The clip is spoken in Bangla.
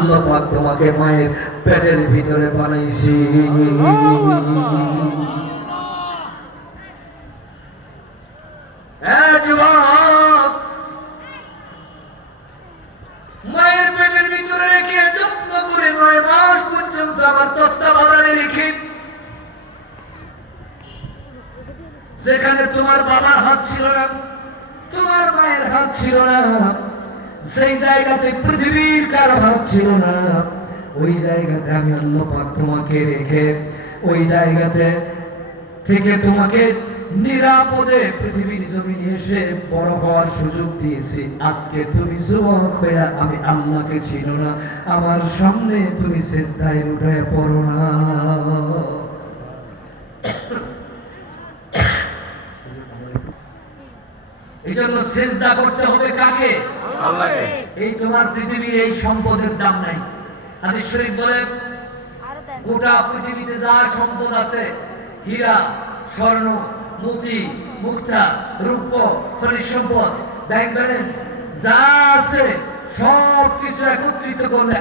আল্লাহ পাক তোমাকে মায়ের পেটের ভিতরে বানাইছি। যুবক, মায়ের পেটের ভিতরে রেখে যত্ন করে 9 মাস পর্যন্ত আমার তত্ত্বাবধানে রেখে, যেখানে তোমার বাবার হাত ছিল না, তোমার মায়ের হাত ছিল না, সেই জায়গাতে পৃথিবীর কারো হাত ছিল না, ওই জায়গাতে আমি আল্লাহ পাক তোমাকে রেখে ওই জায়গাতে থেকে তোমাকে নিরাপদে পৃথিবীর জমিনে এসে বড় হওয়ার সুযোগ দিয়েছি। আজকে তুমি যুবক হয়ে আমি আল্লাহকে চিনো না, আমার সামনে তুমি সিজদায় উঠে পড়ো না। এই জন্য সিজদা করতে হবে কাকে? আল্লাহকে। এই তোমার পৃথিবীর এই সম্পদের দাম নাই। হাদিস শরীফ বলে গোটা পৃথিবীতে যা সম্পদ আছে, হীরা, স্বর্ণ, মতি, মুক্তা, রূপ, খনিজ সম্পদ, ব্যাংক ব্যালেন্স যা আছে সব কিছু একত্রিত করলে